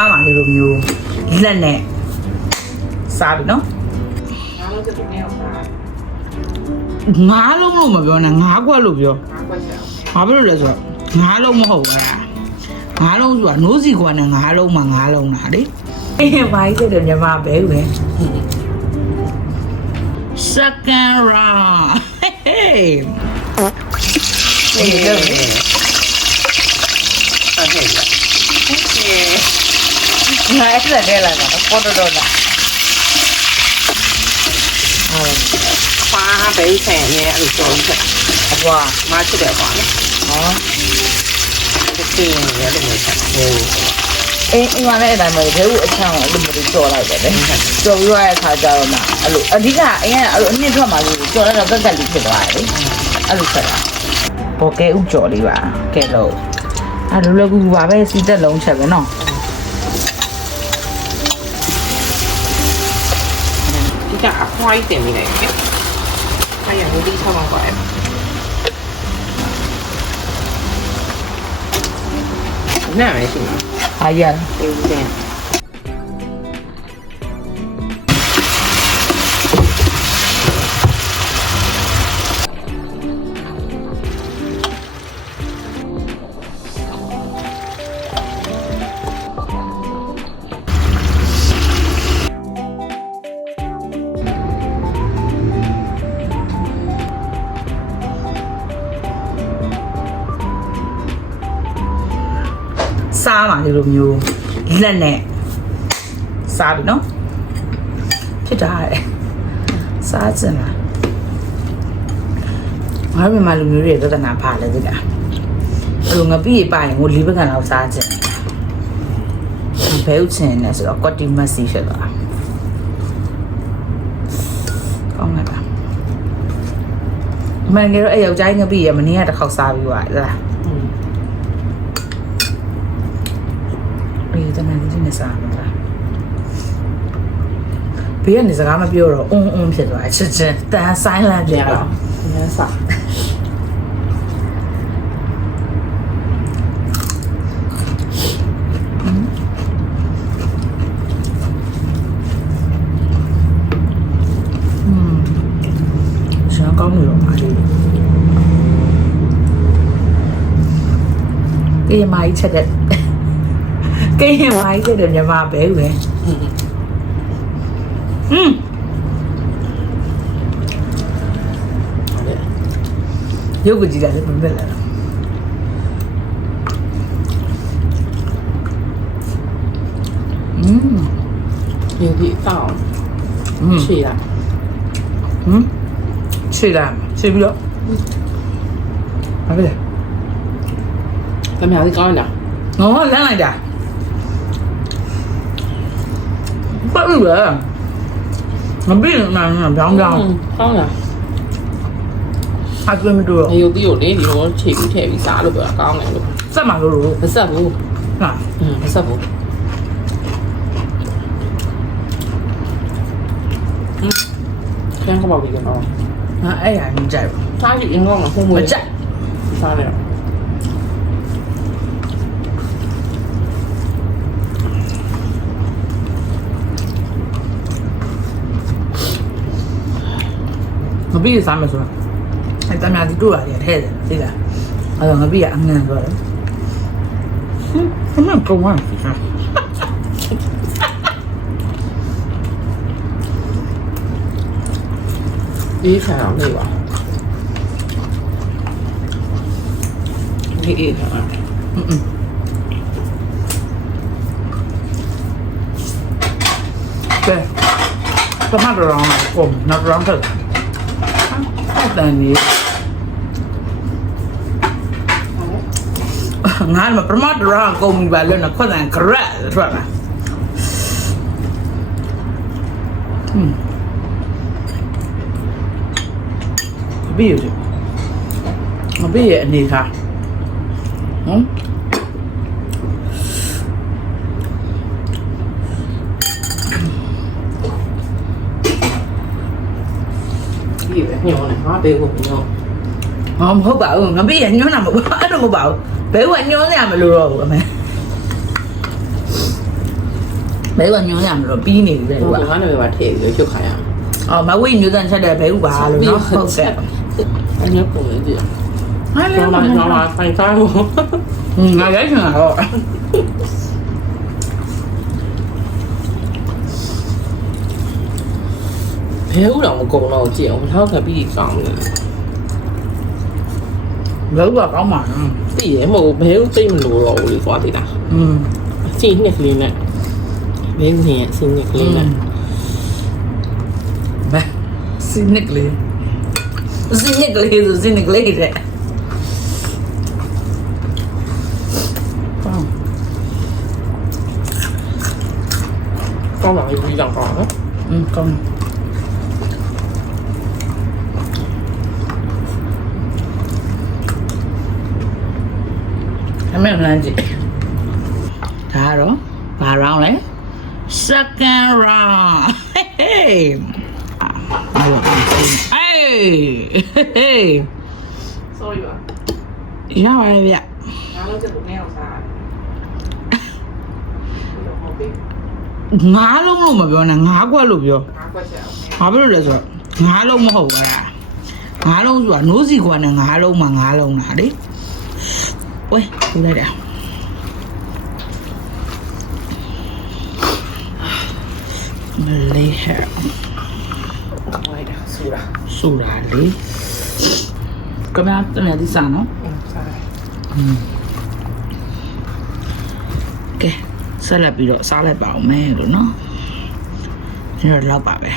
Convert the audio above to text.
စားမှာဒီလိုမျိုးလက်နဲ့စားပြီနော်ငါးလုံးလို့မပြောနဲ့ငါးကွက်လို့ပြောဘာဖြစ်လို့လဲဆိုတော့ငါးလုံးမဟုတ်ဘူးငါးလုံးဆိုတာနိုးစီကွက်နဲ့ငါးလုံးမှငါးလုံးတာလေအေးဘာကြီးတဲ့မြန်မာပဲဝင် second round hey အေးလို့ငါအဲ့ဒါလဲလာတော့ပေါ်တော့လာ花北菜呢，就做一个，哇，妈吃点花呢，哦，这这也都没看，အေးအိမ်မှာလည်းအဲ့ဒါမျိုးဘဲဦးအချမ်းကိုအဲ့လိုမျိုးကြော်လိုက်တယ်လေကြော်ပြီးရတဲ့ခါကျတော့မှအဲ့လိုအဓိကအိမ်ကအဲ့လိုအနှစ်ထွက်မှလို့ကြော်လိုက်တော့ကက်ကက်လေးဖြစ်သွားတယ်လေအဲ့လိုဆက်တာဘောကဲဦးကြော်လေးပါကဲလို့အဲ့လိုလည်းကူပါပဲစီတက်လုံးချက်ပဲနော်这个花一点没来，哎呀，我地超忙过来，那没行啊，အားရ对不对？စားမှာဒီလိုမျိုးလက်နဲ့စားပြီနော်ဖြစ်တာလေစားစင်လားငါမြန်မာလူမျိုးတွေသဒ္ဒနာဖာလဲသိလားအဲ့လိုငပိပိုင်ကိုလေးပကံလောက်စားခြင်းဘဲဥချင်းနဲ့ဆိုတော့ကော်တီမက်ဆီဖြစ်သွားကောင်းလားမန်ကြီးတော့အဲ့ယောက်ျားငပိရမနေ့ကတစ်ခေါက်စားပြီးသွားတယ်လားဒီတမန်ကြီးနဲ့စားမှာဘေးကနေစကားမပြောတော့အုံဖြစ်သွားအချက်ချင်းတန်းဆိုင်လန့်ပြတော့你看啥？想搞没有嘛的，给妈一吃的，给妈一吃的就妈白喂，有个鸡蛋就准备来了，有地道，去了，吃了吃不了，哪个的？咱们还是高一点。哦，两来的，不日本，我别人那不要高了。他准备多了，有啲有呢啲我切啲啥都不要高嘅咯，三码多肉，不适合，啊，不适合。聽個爆味嘅咯，哎呀，你在，沙葉應該係好我在，沙料。我必须三百说，哎，咱们家的多了也太的，对的，哎呀，我必须俺们说的，他们够啊，呢啲係有咩話？呢啲係啊，对，这嘛都让我们那让这个，太等你。ငါမပရမတ်ရာကုန်ပြီပါလို့နော်ခွက်တန်ဂရက်ထွက်လာပြီးရမပြီးရအနေထားဒီပဲညောနေဟာဘေးကိုညောမဟုတ်ပါဘူးငါပြီးရညွှန်းတာမဟုတ်အဲ့လိုမဟုတ်ပါဘူးဘဲကညွှန်းရမလို့တော့ဘူးအမေ ဘဲကညွှန်းရမလို့ပြီးနေပြီဘဲ ဟို က ငါနာမည်ပါထည့်ပြီးဖြုတ်ခါရအောင် အော်မဝိညွှန်းချက်တယ်ဘဲဥပါလို့နော်ဟုတ်ကဲ့ အဲ့ဒီပုံလေးကြည့် ဟာလေ ကျွန်တော်ဆိုင်ဆိုင်ကို ငါရိုက်ချင်တာတော့ ဘဲဦးတော့မကုန်တော့ကြည့်အောင်ထောက်ထပ်ပြီးကောင်းတယ် ဘဲဥကကောင်းပါနော် သိရမဟုတ်ဘဲဦးသိမလို့တော့ဘူးလေကွာသိလား အစီနှစ်ကလေးနဲ့ဘဲဦးနဲ့အစီနှစ်ကလေးနဲ့ ဘဲစနစ်လေးစနစ်လေးဆိုစနစ်လေးတဲ့ ကောင်းပါပြီဒီတော့ကောင်းနော် ကောင်းအမေလမ်းကြည့်ဒါတော့ဘာ round လဲ second round hey အေး sorry ပါ ရပါတယ်ဗျ ငါလုံးချက်ကိုမအောင်စားဟုတ်ပြီ ငါးလုံးလို့မပြောနဲ့ငါးခွက်လို့ပြော ငါကွက်ချက်အောင် ဘာဖြစ်လို့လဲဆိုတော့ငါးလုံးမဟုတ်ဘူးလားငါးလုံးဆိုတာနိုးစီခွက်နဲ့ငါးလုံးမှငါးလုံးလားလေဝဲထူလိုက်တာမလေးဟဲ့ ကောင်းလိုက်တာဆူတာ စူတာလေကမ္ဘာတနေဒီစားနော် စားတယ် ကဲဆက်လက်ပြီးတော့စားလိုက်ပါအောင်မယ်လို့နော်ကျွန်တော်လောက်ပါပဲ